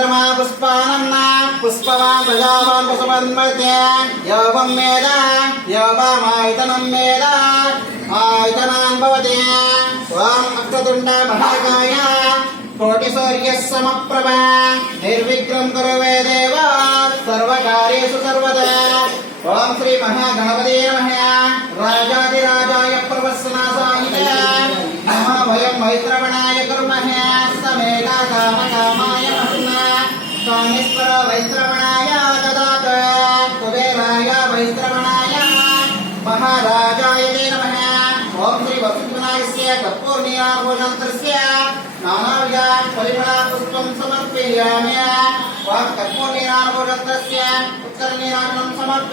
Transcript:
चंद्रमा पुष्पानन्ना पुष्पवान् प्रजावान् पशुवन्मर्त्य यवं वेद यवमायतनं वेद आयतनान् भवति त्वां अग्रतुण्ड महाकाय कोटिसूर्यः समप्रभा निर्विघ्नं कुरु मे देव सर्वकार्येषु सर्वदा ओं श्री महागणपते नमः राजाधिराजाय प्रवत्सनासाय नमः वयं वैश्रवणाय कुर्मः समेधा कामकामाय नमः कामेश्वर वैश्रवणाय ददात कुबेराय वैश्रवणाय महाराजाय ते नमः ओं श्री वसुविनायकस्य कर्पूरनीराभूषणस्य नानाविध परिमलपुष्पं समर्पयामि ओं कर्पूरनीराभूषणस्य उत्तरनीराजनं समर्पयामि।